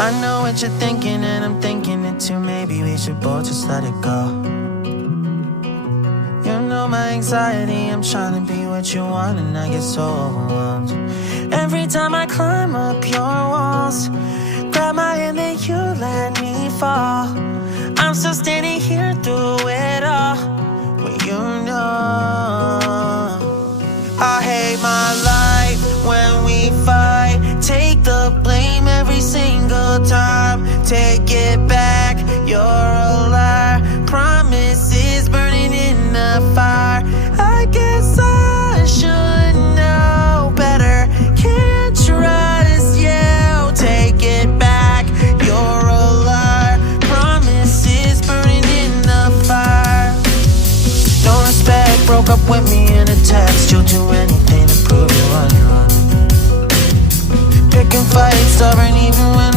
I know what you're thinking and I'm thinking it too. Maybe we should both just let it go. You know my anxiety, I'm trying to be what you want and I get so overwhelmed. Every time I climb up your walls, grab my hand then you let me fall. I'm still standing here through it all, when you know I hate my life when we fight. Take the blame every single time. Take it back, you're a liar. Promises burning in the fire. I guess I should know better. Can't trust you. Take it back, you're a liar. Promises burning in the fire. No respect, broke up with me in a text. You'll do anything to prove you're on your own. Picking fights, stubborn even when